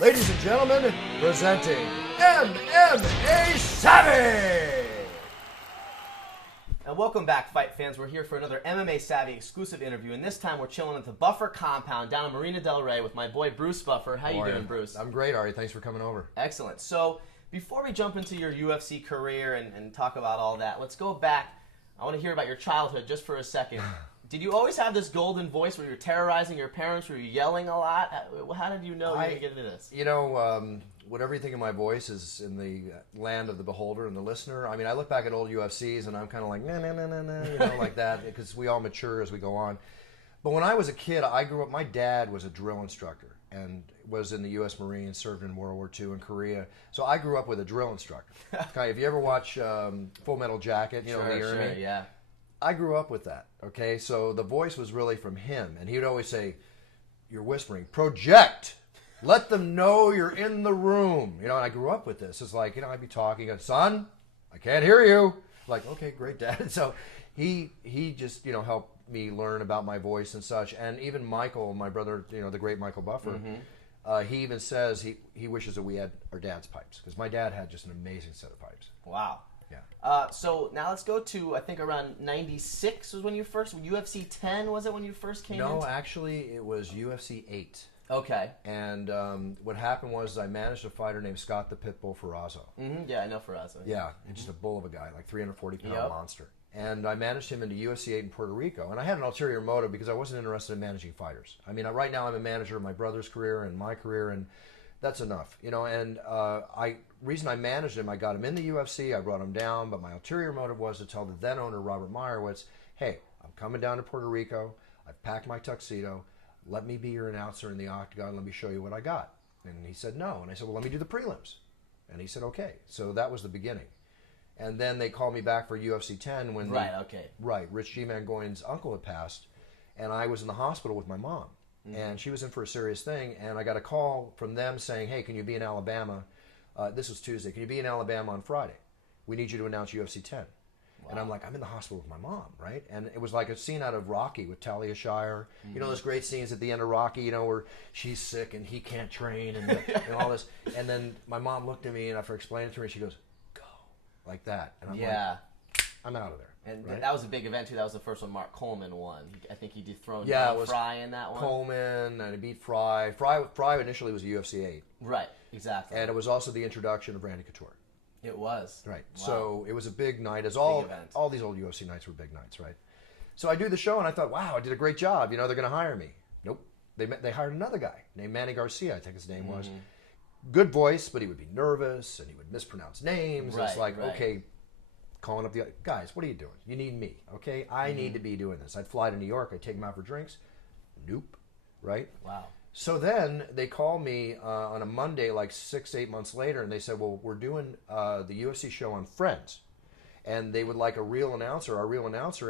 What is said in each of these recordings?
Ladies and gentlemen, presenting MMA Savvy! And welcome back, fight fans. We're here for another MMA Savvy exclusive interview, and this time we're chilling at the Buffer compound down in Marina Del Rey with my boy Bruce Buffer. How you doing, Bruce? I'm great, Ari. Thanks for coming over. Excellent. So, before we jump into your UFC career and talk about all that, let's go back. I want to hear about your childhood just for a second. Did you always have this golden voice where you were terrorizing your parents? Were you yelling a lot? How did you know you were going to get into this? You know, whatever you think of my voice is in the land of the beholder and the listener. I mean, I look back at old UFCs and I'm kind of like, nah, you know, like that, because we all mature as we go on. But when I was a kid, I grew up, my dad was a drill instructor and was in the U.S. Marines, served in World War II in Korea. So I grew up with a drill instructor. If you ever watch Full Metal Jacket, you know, Lee Ermey? Yeah. I grew up with that, okay? So the voice was really from him. And he would always say, you're whispering, project! Let them know you're in the room. You know, and I grew up with this. It's like, you know, I'd be talking, son, I can't hear you. Like, okay, great, Dad. So he just, you know, helped me learn about my voice and such. And even Michael, my brother, you know, the great Michael Buffer, he even says he wishes that we had our dad's pipes. Because my dad had just an amazing set of pipes. Wow. Yeah. So now let's go to, I think around 96 was when you first, UFC 10 was it when you first came in? No, actually it was UFC 8. Okay. And what happened was I managed a fighter named Scott the Pitbull Ferrazzo. Yeah, I know Ferrazzo. Yeah, just a bull of a guy, like 340-pound monster. And I managed him into UFC 8 in Puerto Rico. And I had an ulterior motive because I wasn't interested in managing fighters. I mean, right now I'm a manager of my brother's career and my career, and that's enough, you know. And reason I managed him, I got him in the UFC, I brought him down, but my ulterior motive was to tell the then owner, Robert Meyerowitz, hey, I'm coming down to Puerto Rico, I've packed my tuxedo, let me be your announcer in the octagon, let me show you what I got. And he said no, and I said, well, let me do the prelims. And he said, okay. So that was the beginning. And then they called me back for UFC 10 when Rich G. Mangoyan's uncle had passed, and I was in the hospital with my mom. And she was in for a serious thing, and I got a call from them saying, hey, can you be in Alabama? This was Tuesday. Can you be in Alabama on Friday? We need you to announce UFC 10. Wow. And I'm like, I'm in the hospital with my mom, right? And it was like a scene out of Rocky with Talia Shire. You know those great scenes at the end of Rocky, you know, where she's sick and he can't train and all this. And then my mom looked at me, and after explaining it to her, she goes, go, like that. And I'm like, I'm out of there. And right? that was a big event, too. That was the first one Mark Coleman won. I think he dethroned Fry in that one. Coleman, and he beat Fry. Fry initially was a UFC 8. Right, exactly. And it was also the introduction of Randy Couture. It was. Right. Wow. So it was a big night, as all these old UFC nights were big nights, right? So I do the show, and I thought, wow, I did a great job. You know, they're going to hire me. Nope. They hired another guy named Manny Garcia, I think his name was. Good voice, but he would be nervous, and he would mispronounce names. It's like, okay, calling up the other guys, what are you doing? You need me, okay? I need to be doing this. I'd fly to New York. I'd take them out for drinks. Nope. Right? Wow. So then they called me on a Monday, like 6-8 months later, and they said, well, we're doing the UFC show on Friends. And they would like our real announcer,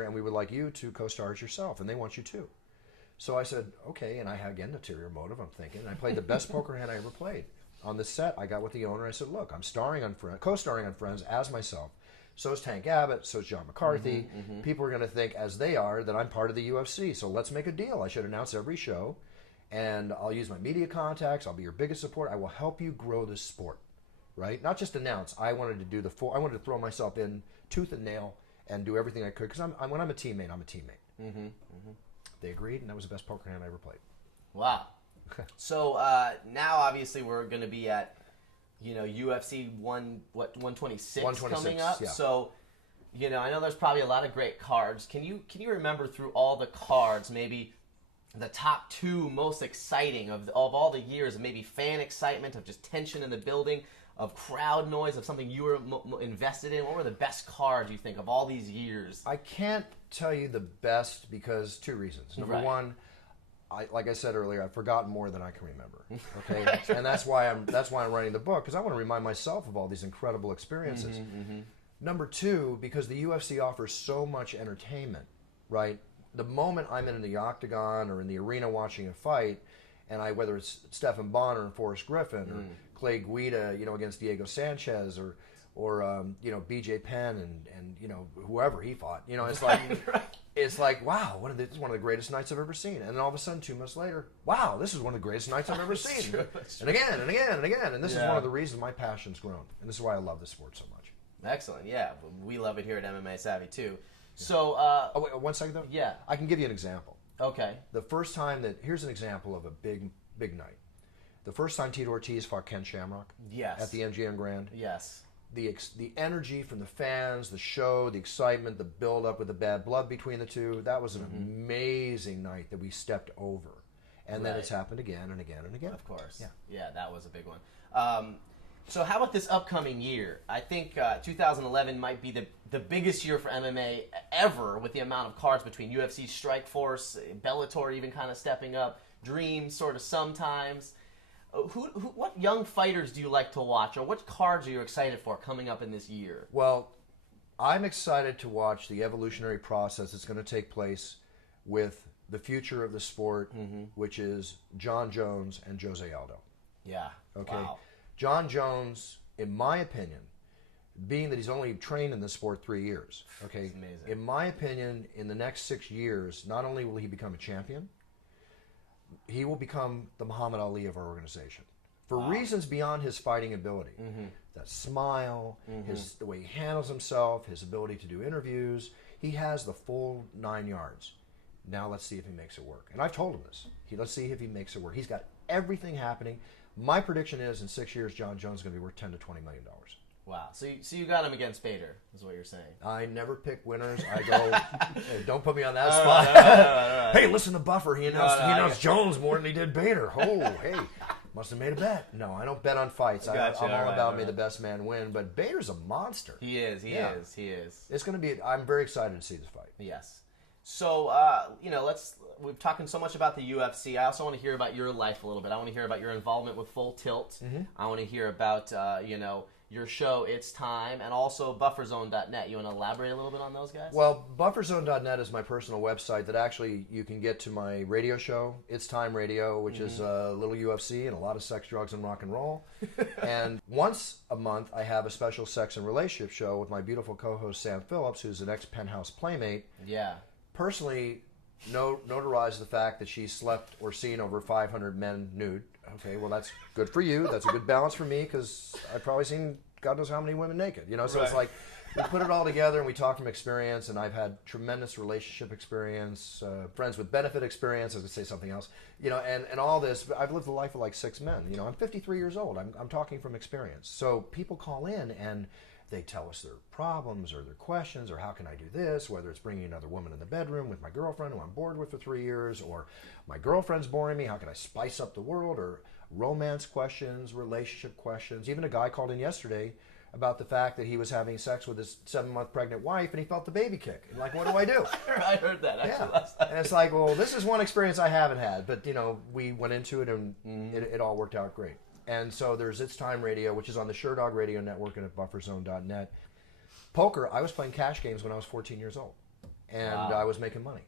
and we would like you to co-star as yourself, and they want you too. So I said, okay, and I had, again, ulterior motive, I'm thinking. I played the best poker hand I ever played. On the set, I got with the owner, I said, look, I'm co-starring on Friends as myself. So is Tank Abbott, so is John McCarthy. People are going to think, as they are, that I'm part of the UFC. So let's make a deal. I should announce every show, and I'll use my media contacts. I'll be your biggest support. I will help you grow this sport, right? Not just announce. I wanted to do I wanted to throw myself in tooth and nail and do everything I could, because when I'm a teammate, I'm a teammate. They agreed, and that was the best poker hand I ever played. Wow. So now, obviously, we're going to be at UFC 126 coming up. Yeah. So, I know there's probably a lot of great cards. Can you remember through all the cards, maybe the top two most exciting of all the years, of maybe fan excitement, of just tension in the building, of crowd noise, of something you were invested in? What were the best cards, you think, of all these years? I can't tell you the best because two reasons. Number one, like I said earlier, I've forgotten more than I can remember. Okay, and that's why I'm writing the book, because I want to remind myself of all these incredible experiences. Number two, because the UFC offers so much entertainment, right? The moment I'm in the octagon or in the arena watching a fight, and whether it's Stephan Bonner and Forrest Griffin or Clay Guida, against Diego Sanchez or BJ Penn and whoever he fought, it's like it's like, wow, this is one of the greatest nights I've ever seen. And then all of a sudden, 2 months later, wow, this is one of the greatest nights I've ever seen. And again, and again, and again. And this is one of the reasons my passion's grown. And this is why I love this sport so much. Excellent. Yeah, we love it here at MMA Savvy, too. So, wait, 1 second, though? Yeah. I can give you an example. Okay. The first time here's an example of a big night. The first time Tito Ortiz fought Ken Shamrock. Yes. At the MGM Grand. Yes. The energy from the fans, the show, the excitement, the build-up with the bad blood between the two, that was an amazing night that we stepped over. And then it's happened again and again and again. Of course. Yeah. Yeah, that was a big one. So how about this upcoming year? I think 2011 might be the biggest year for MMA ever, with the amount of cards between UFC, Strikeforce, Bellator even kind of stepping up, Dream sort of sometimes. What young fighters do you like to watch, or what cards are you excited for coming up in this year? Well, I'm excited to watch the evolutionary process that's going to take place with the future of the sport, which is John Jones and Jose Aldo. Yeah. Okay. Wow. John Jones, in my opinion, being that he's only trained in this sport 3 years, okay, amazing. In my opinion, in the next 6 years, not only will he become a champion, he will become the Muhammad Ali of our organization. For reasons beyond his fighting ability. That smile, the way he handles himself, his ability to do interviews, he has the full 9 yards. Now let's see if he makes it work. And I've told him this. Let's see if he makes it work. He's got everything happening. My prediction is in 6 years, John Jones is going to be worth $10 to $20 million. Wow. So you got him against Bader, is what you're saying. I never pick winners. I go, hey, don't put me on that spot. Right. Hey, listen to Buffer. He announced Jones more than he did Bader. Oh, hey, must have made a bet. No, I don't bet on fights. I'm all about may the best man win. But Bader's a monster. He is. He is. It's going to be. I'm very excited to see this fight. Yes. So we've talking so much about the UFC. I also want to hear about your life a little bit. I want to hear about your involvement with Full Tilt. I want to hear about your show, It's Time, and also bufferzone.net. You want to elaborate a little bit on those guys? Well, bufferzone.net is my personal website that actually you can get to my radio show, It's Time Radio, which is a little UFC and a lot of sex, drugs, and rock and roll. And once a month, I have a special sex and relationship show with my beautiful co-host, Sam Phillips, who's an ex-Penthouse playmate. Yeah. Personally, notarized the fact that she slept or seen over 500 men nude. Okay, well, that's good for you. That's a good balance for me, because I've probably seen God knows how many women naked. So It's like we put it all together and we talk from experience, and I've had tremendous relationship experience, friends with benefit experience, as I say something else, and all this. I've lived the life of like 6 men. I'm 53 years old. I'm talking from experience. So people call in and they tell us their problems or their questions or how can I do this, whether it's bringing another woman in the bedroom with my girlfriend who I'm bored with for 3 years, or my girlfriend's boring me, how can I spice up the world, or romance questions, relationship questions. Even a guy called in yesterday about the fact that he was having sex with his 7-month pregnant wife and he felt the baby kick. And like, what do I do? I heard that actually last night. And it's like, well, this is one experience I haven't had, but we went into it and it all worked out great. And so there's It's Time Radio, which is on the Sherdog Radio Network and at bufferzone.net. Poker, I was playing cash games when I was 14 years old. And I was making money.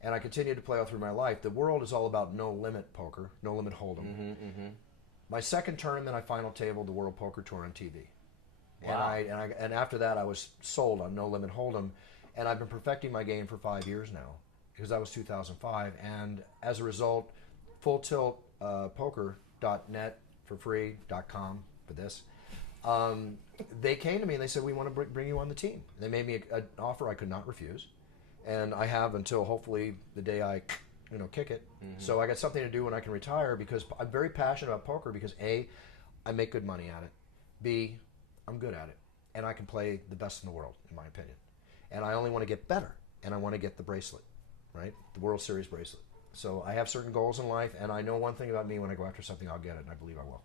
And I continued to play all through my life. The world is all about no-limit poker, no-limit hold'em. My second tournament, I final tabled the World Poker Tour on TV. Wow. And after that, I was sold on no-limit hold'em. And I've been perfecting my game for 5 years now, because that was 2005. And as a result, Full Tilt Poker.net for free.com for this. They came to me and they said, we want to bring you on the team. They made me an offer I could not refuse, and I have until hopefully the day I kick it. So I got something to do when I can retire, because I'm very passionate about poker, because A, I make good money at it, B, I'm good at it, and I can play the best in the world, in my opinion. And I only want to get better, and I want to get the bracelet, right? The World Series bracelet. So I have certain goals in life, and I know one thing about me: when I go after something, I'll get it, and I believe I will.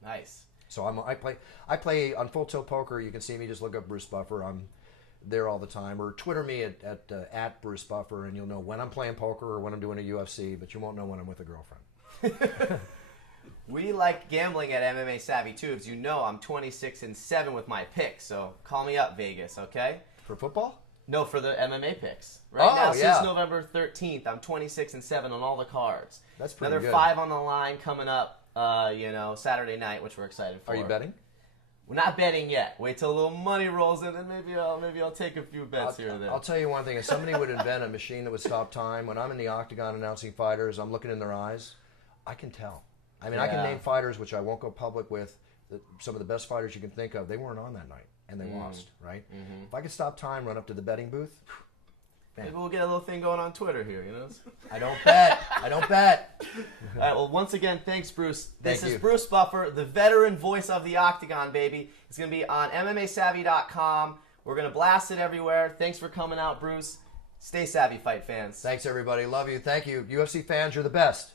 Nice. So I play on Full Tilt Poker. You can see me, just look up Bruce Buffer. I'm there all the time, or Twitter me at Bruce Buffer, and you'll know when I'm playing poker or when I'm doing a UFC, but you won't know when I'm with a girlfriend. We like gambling at MMA Savvy too. As you know, I'm 26-7 with my picks, so call me up, Vegas, okay? For football? No, for the MMA picks. Right now, yeah. Since November 13th, I'm 26-7 on all the cards. That's pretty good. Another 5 on the line coming up, Saturday night, which we're excited for. Are you betting? We're not betting yet. Wait till a little money rolls in, and maybe I'll take a few bets here or there. I'll tell you one thing. If somebody would invent a machine that would stop time, when I'm in the octagon announcing fighters, I'm looking in their eyes, I can tell. I mean, I can name fighters, which I won't go public with, that some of the best fighters you can think of, they weren't on that night, and they lost, right? Mm-hmm. If I could stop time, run up to the betting booth, man. Maybe we'll get a little thing going on Twitter here, you know? I don't bet. I don't bet. All right, well, once again, thanks, Bruce. This Thank is you. Bruce Buffer, the veteran voice of the Octagon, baby. It's going to be on MMAsavvy.com. We're going to blast it everywhere. Thanks for coming out, Bruce. Stay savvy, fight fans. Thanks, everybody. Love you. Thank you. UFC fans, you're the best.